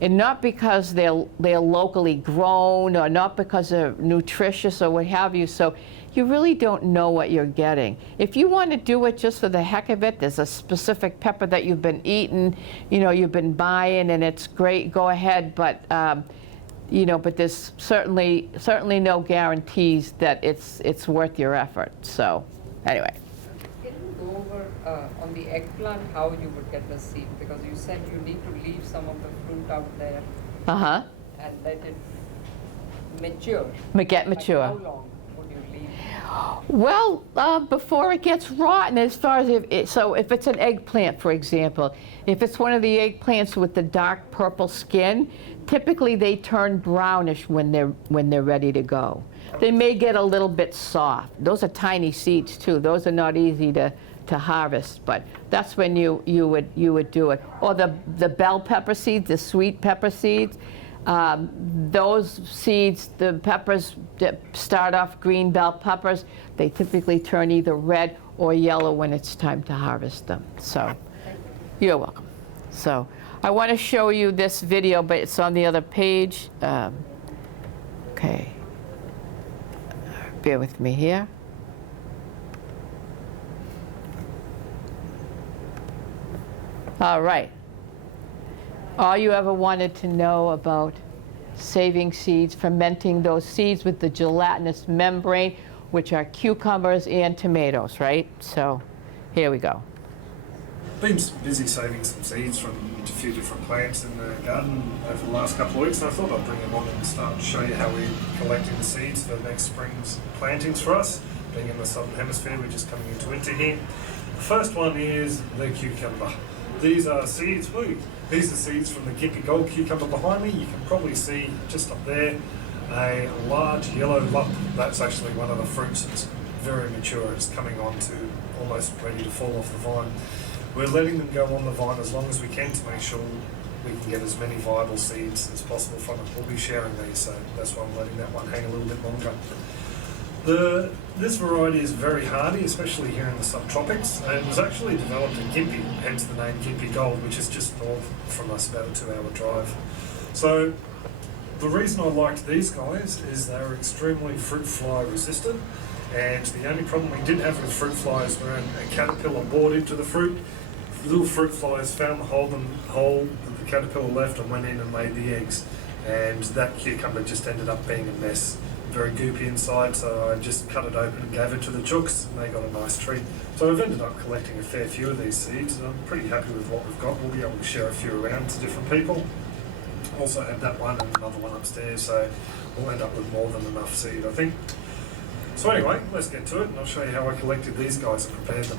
and not because they're locally grown or not because they're nutritious or what have you. So you really don't know what you're getting. If you want to do it just for the heck of it, there's a specific pepper that you've been eating, you've been buying, and it's great, go ahead. But but there's certainly no guarantees that it's worth your effort. So anyway. Can you go over on the eggplant how you would get the seed? Because you said you need to leave some of the fruit out there and let it mature. Get mature. Like how long would you leave? Well, before it gets rotten, as far as if it's an eggplant, for example, if it's one of the eggplants with the dark purple skin, typically they turn brownish when they're ready to go. They may get a little bit soft. Those are tiny seeds too. Those are not easy to harvest, but that's when you would do it. Or the bell pepper seeds, the sweet pepper seeds. Those seeds, the peppers that start off green bell peppers, they typically turn either red or yellow when it's time to harvest them. So, you're welcome. So, I want to show you this video, but it's on the other page. Okay. Bear with me here. All right. All you ever wanted to know about saving seeds, fermenting those seeds with the gelatinous membrane, which are cucumbers and tomatoes, right? So here we go. Been busy saving some seeds from a few different plants in the garden over the last couple of weeks, and I thought I'd bring them on and start to show you how we're collecting the seeds for next spring's plantings for us. Being in the southern hemisphere, we're just coming into winter here. The first one is the cucumber. These are seeds. These are seeds from the Gippy Gold cucumber behind me. You can probably see just up there a large yellow lump. That's actually one of the fruits that's very mature. It's coming on to almost ready to fall off the vine. We're letting them go on the vine as long as we can to make sure we can get as many viable seeds as possible from it. We'll be sharing these, so that's why I'm letting that one hang a little bit longer. This variety is very hardy, especially here in the subtropics, and it was actually developed in Gympie, hence the name Gympie Gold, which is just north from us, about a 2-hour drive. So the reason I liked these guys is they were extremely fruit fly resistant, and the only problem we did have with fruit flies when a caterpillar bored into the fruit, little fruit flies found the hole that the caterpillar left and went in and laid the eggs, and that cucumber just ended up being a mess. Very goopy inside, so I just cut it open and gave it to the chooks, and they got a nice treat. So I've ended up collecting a fair few of these seeds, and I'm pretty happy with what we've got. We'll be able to share a few around to different people. Also have that one and another one upstairs, so we'll end up with more than enough seed, I think. So anyway, let's get to it, and I'll show you how I collected these guys and prepared them.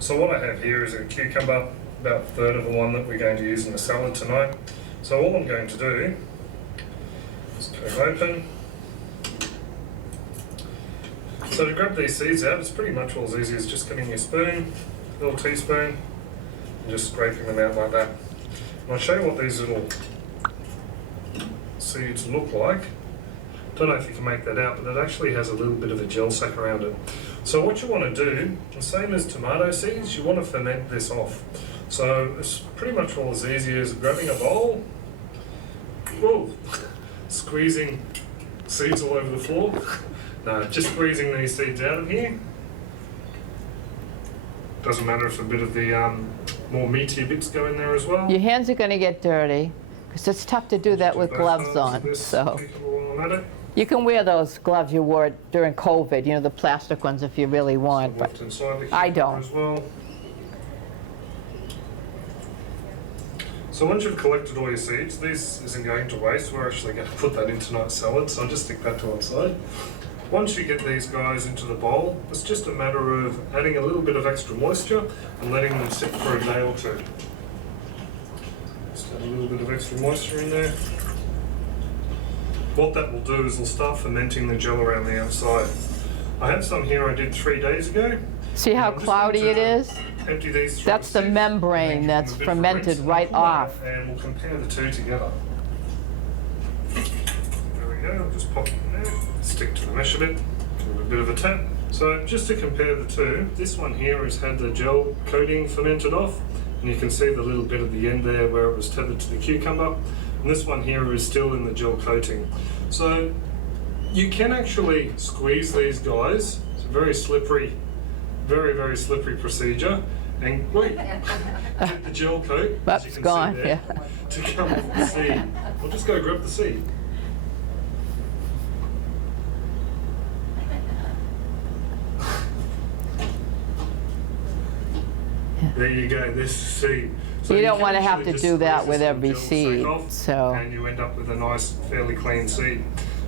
So what I have here is a cucumber, about a third of the one that we're going to use in the salad tonight. So all I'm going to do is cut them open. So to grab these seeds out, it's pretty much all as easy as just getting your spoon, a little teaspoon, and just scraping them out like that. I'll show you what these little seeds look like. Don't know if you can make that out, but it actually has a little bit of a gel sac around it. So what you want to do, the same as tomato seeds, you want to ferment this off. So it's pretty much all as easy as grabbing a bowl, whoa, squeezing seeds all over the floor. No, just squeezing these seeds out of here. Doesn't matter if a bit of the more meaty bits go in there as well. Your hands are going to get dirty because it's tough to do that with gloves on. So you can wear those gloves you wore during COVID, you know, the plastic ones if you really want, but I don't. As well. So once you've collected all your seeds, this isn't going to waste. We're actually going to put that in tonight's salad, so I'll just stick that to one side. Once you get these guys into the bowl, it's just a matter of adding a little bit of extra moisture and letting them sit for a day or two. Just add a little bit of extra moisture in there. What that will do is it'll start fermenting the gel around the outside. I have some here I did 3 days ago. See how cloudy it is? Empty these through That's the membrane that's fermented right off. And we'll compare the two together. There we go, just pop it in there. Stick to the mesh a bit, give it a bit of a tap. So just to compare the two, this one here has had the gel coating fermented off, and you can see the little bit at the end there where it was tethered to the cucumber. And this one here is still in the gel coating. So you can actually squeeze these guys. It's a very slippery, very, very slippery procedure. And wait, get the gel coat, as you It's can gone, see there, to come off the seed. We'll just go grab the seed. There you go, this is seed. So You don't can want to have actually to just do that squeeze with this every gel sac seed, off, so. and you end up with a nice, fairly clean seed.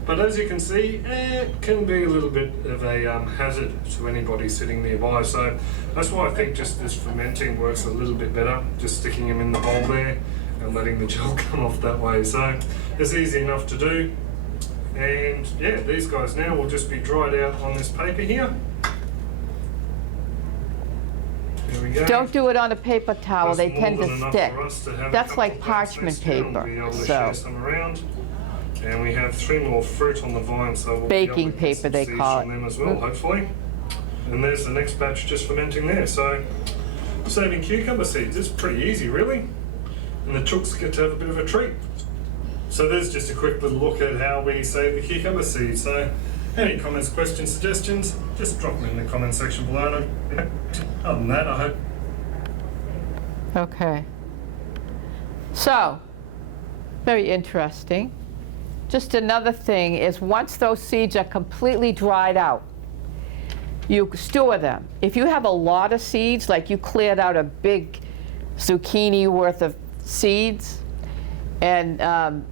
But as you can see, it can be a little bit of a hazard to anybody sitting nearby. So that's why I think just this fermenting works a little bit better, just sticking them in the bowl there and letting the gel come off that way. So it's easy enough to do. And yeah, these guys now will just be dried out on this paper here. There we go. Don't do it on a paper towel, That's they more tend than to enough stick. for us to have a That's couple like of parchment bags there, and paper, be able to so. share some around. And we have 3 more fruit on the vine, so we'll Baking be able to get paper, some they seeds call from it. them as well, hopefully. And there's the next batch just fermenting there. So saving cucumber seeds is pretty easy, really. And the chooks get to have a bit of a treat. So there's just a quick little look at how we save the cucumber seeds. So any comments, questions, suggestions, just drop them in the comment section below. Other than that, I hope. Okay. So, very interesting. Just another thing is once those seeds are completely dried out, you store them. If you have a lot of seeds, like you cleared out a big zucchini worth of seeds, and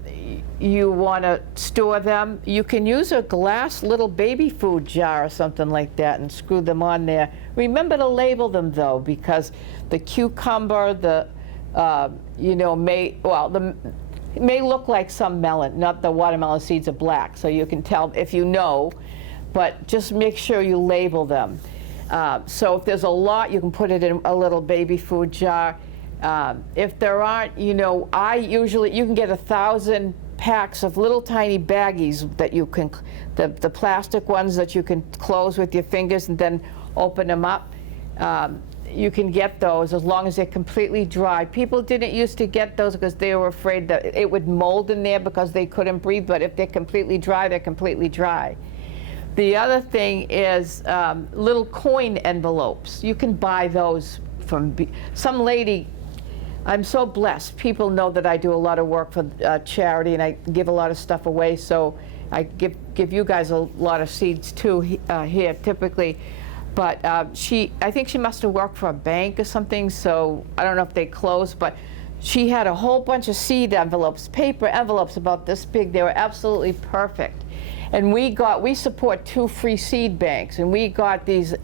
you want to store them, you can use a glass little baby food jar or something like that and screw them on there. Remember to label them though, because the cucumber, it may look like some melon, not the watermelon seeds are black, so you can tell if you know, but just make sure you label them. So if there's a lot, you can put it in a little baby food jar. If there aren't, you can get 1,000 packs of little tiny baggies that you can, the plastic ones that you can close with your fingers and then open them up. You can get those as long as they're completely dry. People didn't used to get those because they were afraid that it would mold in there because they couldn't breathe, but if they're completely dry, they're completely dry. The other thing is little coin envelopes. You can buy those from some lady. I'm so blessed. People know that I do a lot of work for charity and I give a lot of stuff away, so I give you guys a lot of seeds too here typically. But I think she must have worked for a bank or something, so I don't know if they closed, but she had a whole bunch of seed envelopes, paper envelopes about this big. They were absolutely perfect. And we support 2 free seed banks, and we got these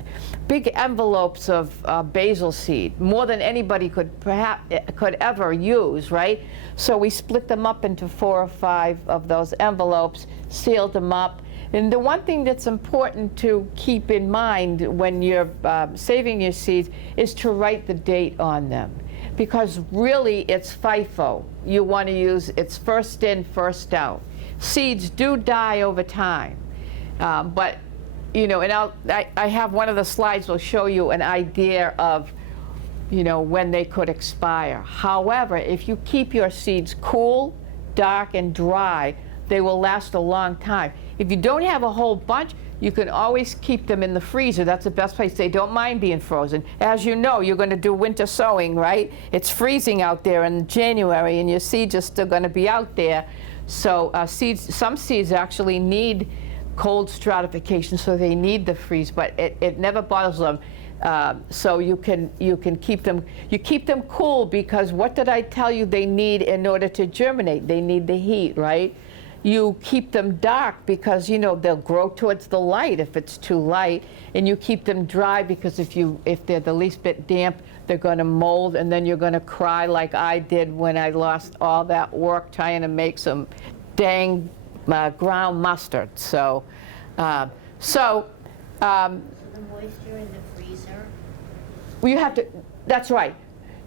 big envelopes of basil seed, more than anybody could ever use, right? So we split them up into 4 or 5 of those envelopes, sealed them up. And the one thing that's important to keep in mind when you're saving your seeds is to write the date on them. because really it's FIFO. You want to use it's first in, first out. Seeds do die over time, but you know, and I have one of the slides will show you an idea of, you know, when they could expire. However, if you keep your seeds cool, dark, and dry, they will last a long time. If you don't have a whole bunch, you can always keep them in the freezer. That's the best place. They don't mind being frozen. As you know, you're going to do winter sowing, right? It's freezing out there in January, and your seeds are still going to be out there. So some seeds actually need cold stratification, so they need the freeze, but it never bothers them. So you can keep them. You keep them cool because what did I tell you they need in order to germinate? They need the heat, right? You keep them dark because, you know, they'll grow towards the light if it's too light, and you keep them dry because if they're the least bit damp, they're going to mold, and then you're going to cry like I did when I lost all that work trying to make some dang ground mustard. So, The moisture in the freezer? you have to. That's right.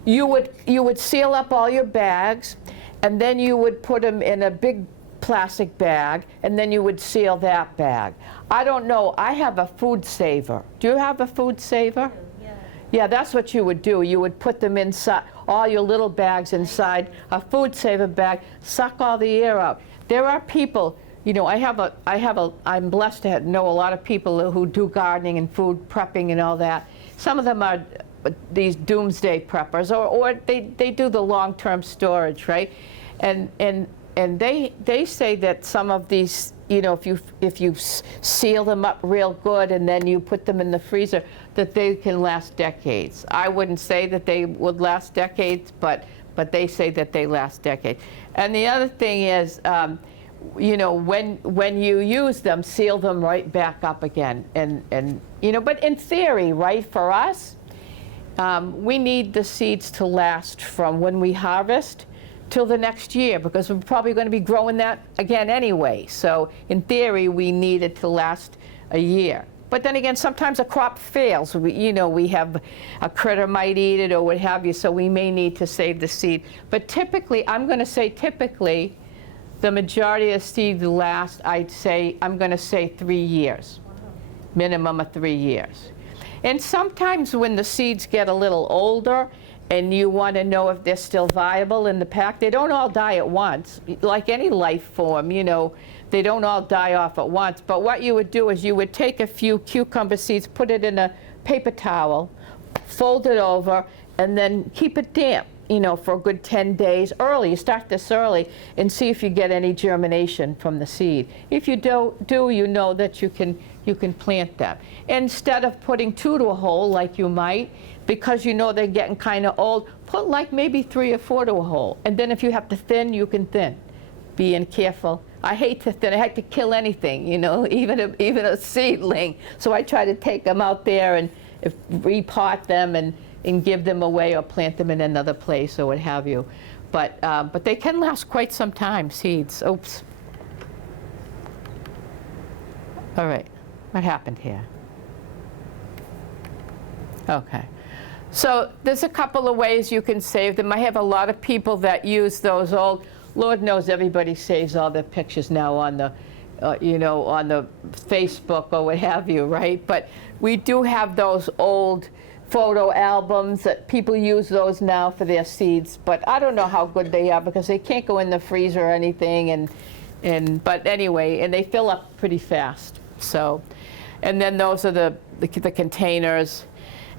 You would seal up all your bags, and then you would put them in a big plastic bag, and then you would seal that bag. I don't know. I have a food saver. Do you have a food saver? Yeah. Yeah, that's what you would do. You would put them inside, all your little bags inside a food saver bag, suck all the air out. There are people, you know, I'm blessed to know a lot of people who do gardening and food prepping and all that. Some of them are these doomsday preppers, or they do the long-term storage, right? And they say that some of these, you know, if you seal them up real good and then you put them in the freezer, that they can last decades. I wouldn't say that they would last decades, but they say that they last decades. And the other thing is, you know, when you use them, seal them right back up again. And you know, but in theory, right, for us, we need the seeds to last from when we harvest till the next year, because we're probably going to be growing that again anyway. So in theory, we need it to last a year. But then again, sometimes a crop fails. We have a critter might eat it or what have you, so we may need to save the seed. But typically, I'm going to say typically, the majority of seeds last, I'm going to say 3 years, minimum of 3 years. And sometimes when the seeds get a little older, and you want to know if they're still viable in the pack, they don't all die at once. Like any life form, you know, they don't all die off at once. But what you would do is you would take a few cucumber seeds, put it in a paper towel, fold it over, and then keep it damp, you know, for a good 10 days early. You start this early and see if you get any germination from the seed. If you do, you know that you can plant them. Instead of putting 2 to a hole like you might, because you know they're getting kind of old, put like maybe 3 or 4 to a hole. And then if you have to thin, you can thin. Being careful. I hate to thin. I hate to kill anything, you know, even a seedling. So I try to take them out there and repot them and give them away or plant them in another place or what have you. But they can last quite some time, seeds. Oops. All right. What happened here? Okay. So there's a couple of ways you can save them. I have a lot of people that use those old, Lord knows everybody saves all their pictures now on the, on the Facebook or what have you, right? But we do have those old photo albums that people use those now for their seeds. But I don't know how good they are because they can't go in the freezer or anything. But anyway, and they fill up pretty fast. So, and then those are the containers.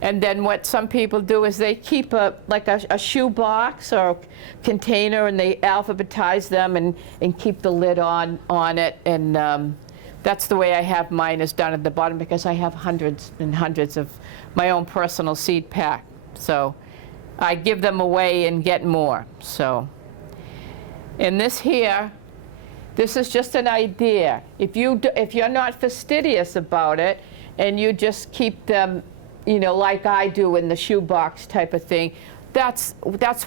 And then what some people do is they keep a shoe box or container, and they alphabetize them and keep the lid on it. And that's the way I have mine, is down at the bottom, because I have hundreds and hundreds of my own personal seed pack. So I give them away and get more. So, and this here, this is just an idea. If you're not fastidious about it, and you just keep them, you know, like I do in the shoebox type of thing, that's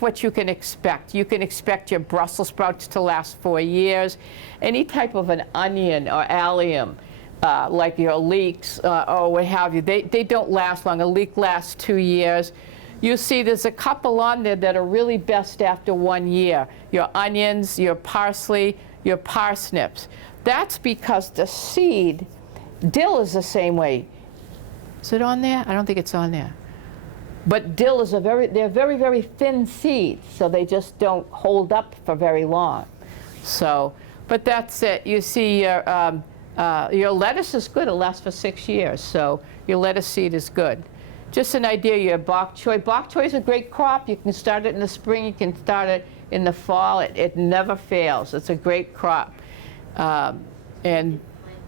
what you can expect. You can expect your Brussels sprouts to last 4 years. Any type of an onion or allium, like your leeks or what have you, they don't last long. A leek lasts 2 years. you see there's a couple on there that are really best after 1 year. Your onions, your parsley, your parsnips. That's because the seed, dill is the same way. Is it on there? I don't think it's on there. But dill is they're very, very thin seeds, so they just don't hold up for very long. So, but that's it. You see your lettuce is good. It lasts for 6 years, so your lettuce seed is good. Just an idea, your bok choy. Bok choy is a great crop. You can start it in the spring. You can start it in the fall. It never fails. It's a great crop. And Plant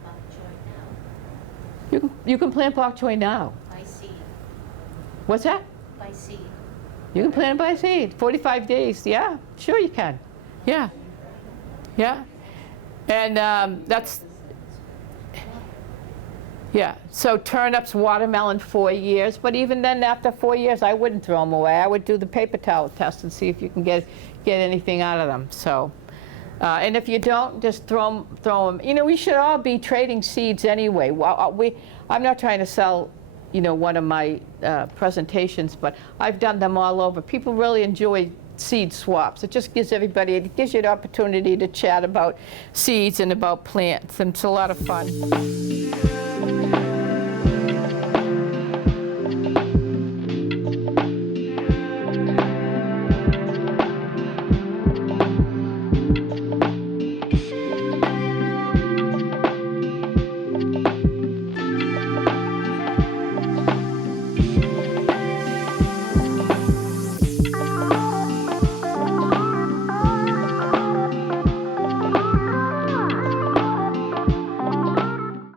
bok choy now. you can plant bok choy now. By seed. What's that? By seed. You can plant it by seed. 45 days. Yeah, sure you can. Yeah. Yeah. And that's, yeah. So turnips, watermelon, 4 years. But even then, after 4 years, I wouldn't throw them away. I would do the paper towel test and see if you can get anything out of them. So, and if you don't, just throw them. You know, we should all be trading seeds anyway. I'm not trying to sell, you know, one of my presentations, but I've done them all over. People really enjoy seed swaps. It just gives it gives you an opportunity to chat about seeds and about plants, and it's a lot of fun.